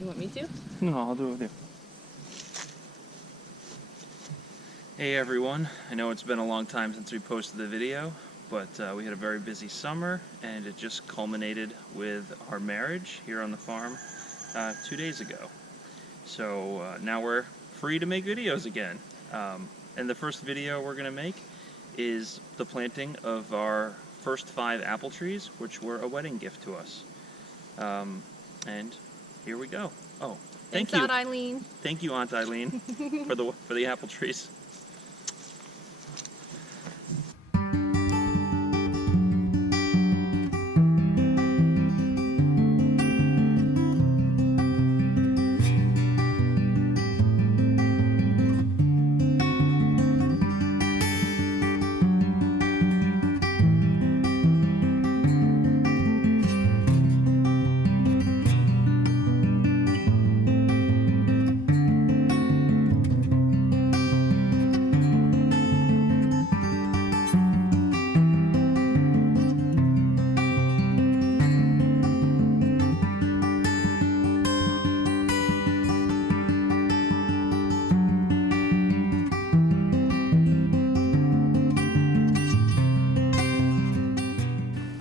You want me to? No, I'll do it with you. Hey everyone, I know it's been a long time since we posted the video, but we had a very busy summer and it just culminated with our marriage here on the farm 2 days ago. So now we're free to make videos again. And the first video we're going to make is the planting of our first 5 apple trees, which were a wedding gift to us. And here we go. Oh, thank you. Aunt Eileen. Thank you, Aunt Eileen, for the apple trees.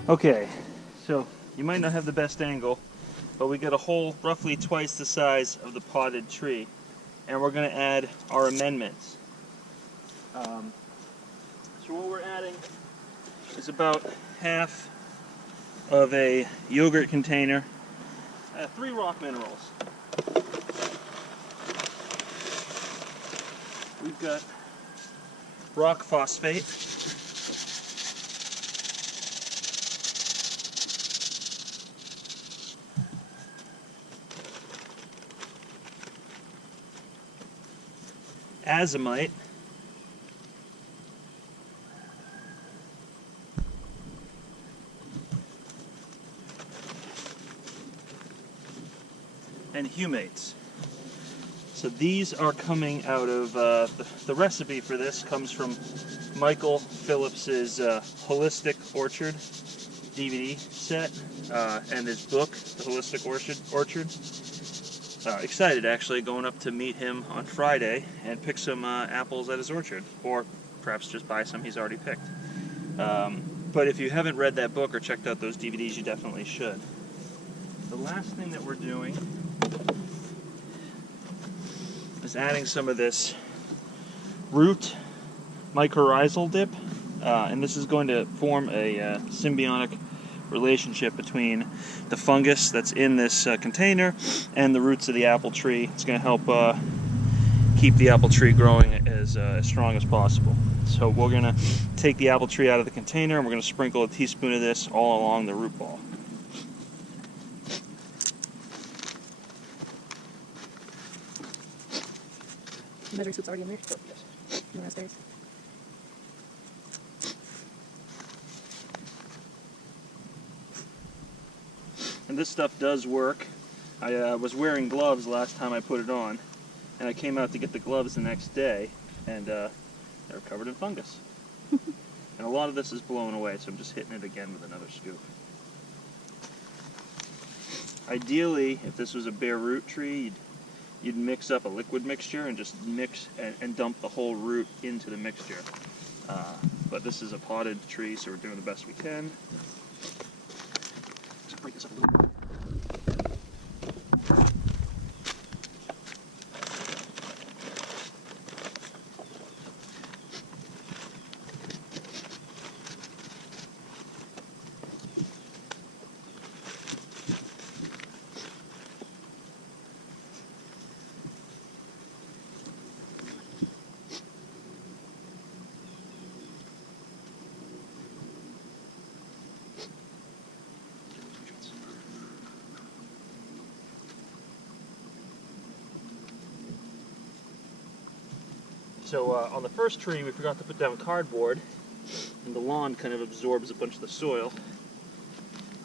Okay, so you might not have the best angle, but we got a hole roughly twice the size of the potted tree, and we're going to add our amendments. So what we're adding is about half of a yogurt container, 3 rock minerals. We've got rock phosphate. Azomite, and humates. So these are coming out of the recipe for this comes from Michael Phillips's Holistic Orchard DVD set and his book, The Holistic Orchard. Excited actually, going up to meet him on Friday and pick some apples at his orchard, or perhaps just buy some he's already picked. But if you haven't read that book or checked out those DVDs, you definitely should. The last thing that we're doing is adding some of this root mycorrhizal dip, and this is going to form a symbiotic relationship between the fungus that's in this container and the roots of the apple tree. It's going to help keep the apple tree growing as strong as possible. So we're going to take the apple tree out of the container and we're going to sprinkle a teaspoon of this all along the root ball. Measuring scoop's already in there. Oh, yes. You want downstairs? And this stuff does work. I was wearing gloves last time I put it on, and I came out to get the gloves the next day, and they were covered in fungus. And a lot of this is blown away, so I'm just hitting it again with another scoop. Ideally, if this was a bare root tree, you'd mix up a liquid mixture and just mix and dump the whole root into the mixture. But this is a potted tree, so we're doing the best we can. Let's break this up a little bit. So on the first tree, we forgot to put down cardboard, and the lawn kind of absorbs a bunch of the soil.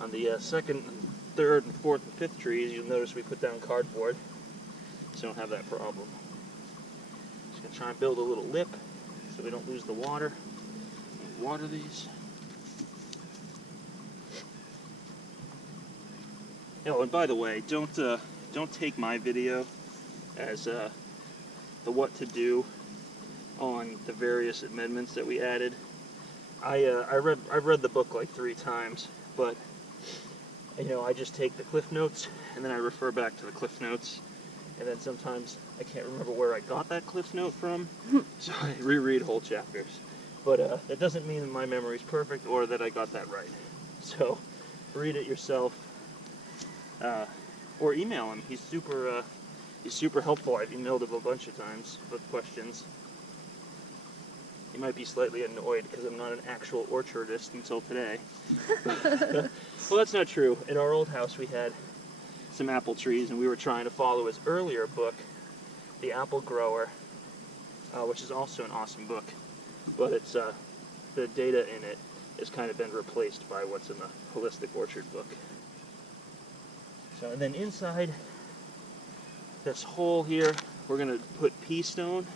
On the second, third, and fourth, and fifth trees, you'll notice we put down cardboard, so you don't have that problem. Just going to try and build a little lip so we don't lose the water. Water these. Oh, and by the way, don't don't take my video as the what to do on the various amendments that we added. I've read the book like 3 times, but I just take the cliff notes and then I refer back to the cliff notes, and then sometimes I can't remember where I got that cliff note from, so I reread whole chapters. But that doesn't mean that my memory's perfect or that I got that right. So read it yourself, or email him. He's super helpful. I've emailed him a bunch of times with questions. He might be slightly annoyed because I'm not an actual orchardist until today. Well, that's not true. In our old house, we had some apple trees, and we were trying to follow his earlier book, The Apple Grower, which is also an awesome book. But it's the data in it has kind of been replaced by what's in the Holistic Orchard book. So, and then inside this hole here, we're going to put pea stone.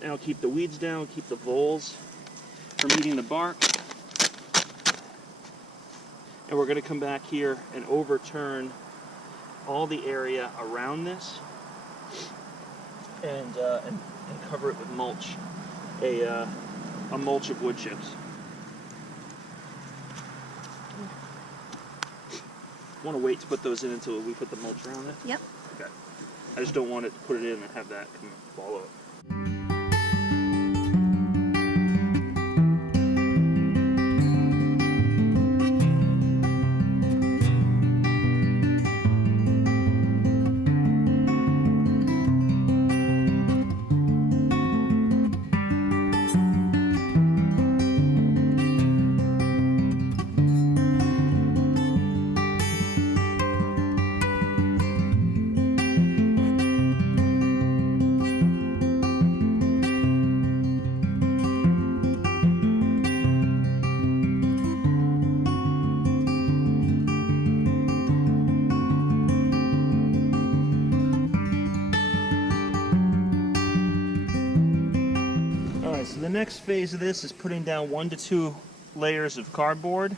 That'll keep the weeds down, keep the voles from eating the bark. And we're going to come back here and overturn all the area around this and cover it with mulch, a mulch of wood chips. Want to wait to put those in until we put the mulch around it? Yep. Okay. I just don't want to put it in and have that come follow it. So the next phase of this is putting down 1 to 2 layers of cardboard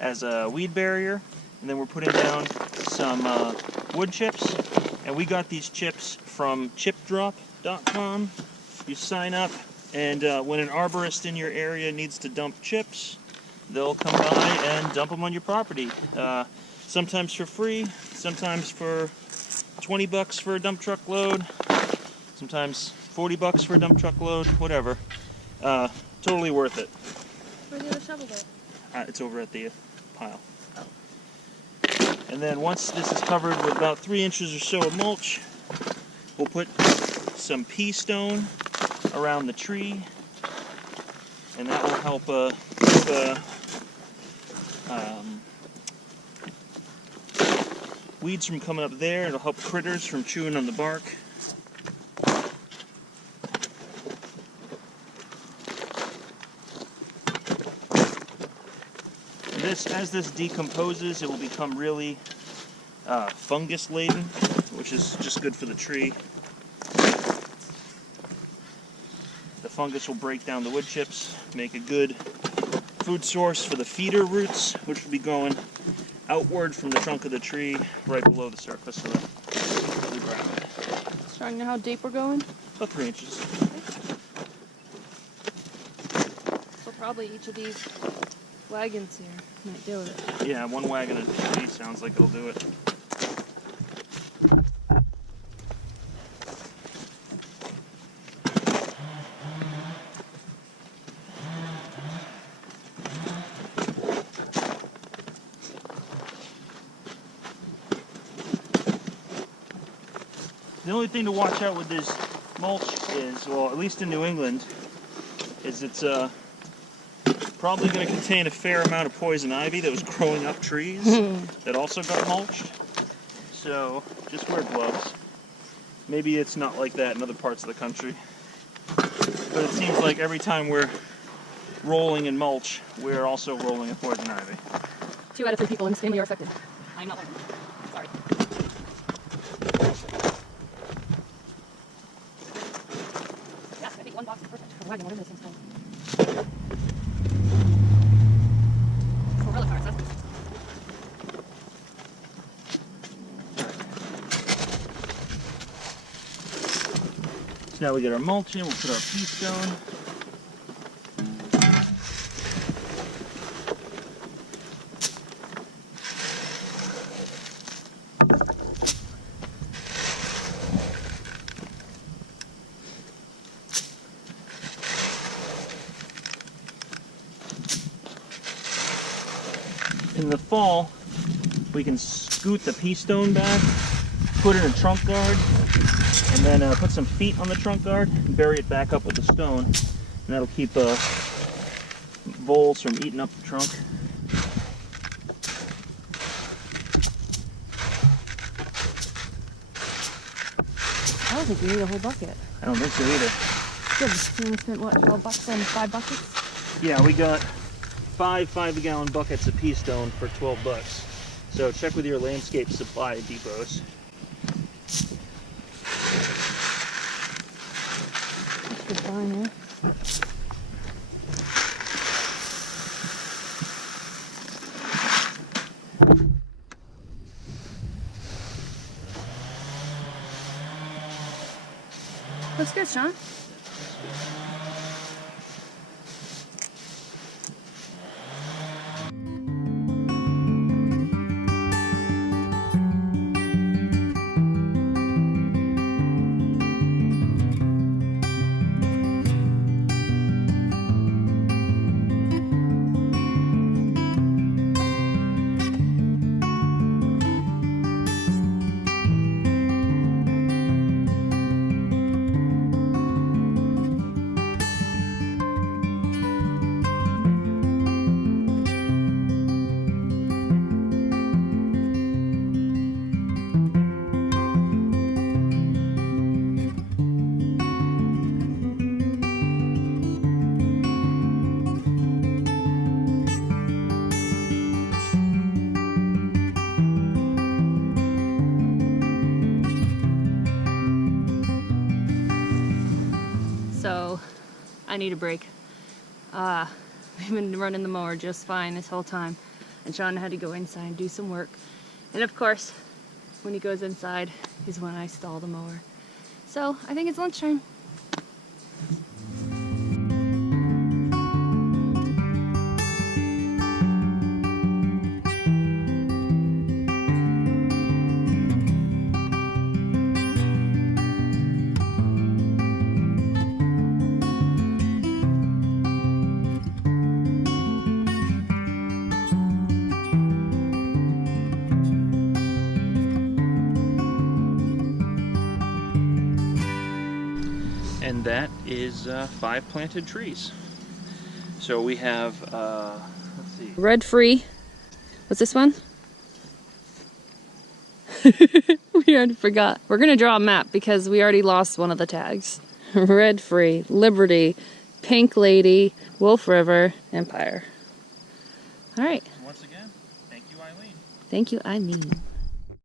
as a weed barrier, and then we're putting down some wood chips, and we got these chips from chipdrop.com. You sign up, and when an arborist in your area needs to dump chips, they'll come by and dump them on your property. Sometimes for free, sometimes for $20 for a dump truck load, sometimes $40 for a dump truck load, whatever. Totally worth it. Where's the other shovel go? It's over at the pile. And then once this is covered with about 3 inches or so of mulch, we'll put some pea stone around the tree, and that will help keep weeds from coming up there. It'll help critters from chewing on the bark. As this decomposes, it will become really fungus laden, which is just good for the tree. The fungus will break down the wood chips, make a good food source for the feeder roots, which will be going outward from the trunk of the tree, right below the surface of the ground. Starting to know how deep we're going? About 3 inches. So probably each of these wagons here might do it. Yeah, 1 wagon a tree sounds like it'll do it. The only thing to watch out with this mulch is, well, at least in New England, is it's probably going to contain a fair amount of poison ivy that was growing up trees that also got mulched. So just wear gloves. Maybe it's not like that in other parts of the country. But it seems like every time we're rolling in mulch, we're also rolling in poison ivy. 2 out of 3 people in this family are affected. I'm not one. Sorry. Yeah, I think 1 box is perfect for a wagon. What is this thing called? Gorilla cars, that's So now we get our mulch in, we'll put our pea stone. In the fall, we can scoot the pea stone back, put in a trunk guard, and then put some feet on the trunk guard and bury it back up with the stone. And that'll keep voles from eating up the trunk. I don't think we need a whole bucket. I don't think so either. Good. We spent what, 12 bucks on 5 buckets? Yeah, we got 5 gallon buckets of pea stone for 12 bucks. So check with your landscape supply depots. That's good fine, yeah. Looks good, Sean. So, I need a break. We've been running the mower just fine this whole time, and Sean had to go inside and do some work. And of course, when he goes inside is when I stall the mower. So, I think it's lunchtime. And that is 5 planted trees. So we have, let's see. Red free. What's this one? We already forgot. We're gonna draw a map because we already lost one of the tags. Red free, Liberty, Pink Lady, Wolf River, Empire. All right. Once again, thank you, Eileen. Thank you, Eileen.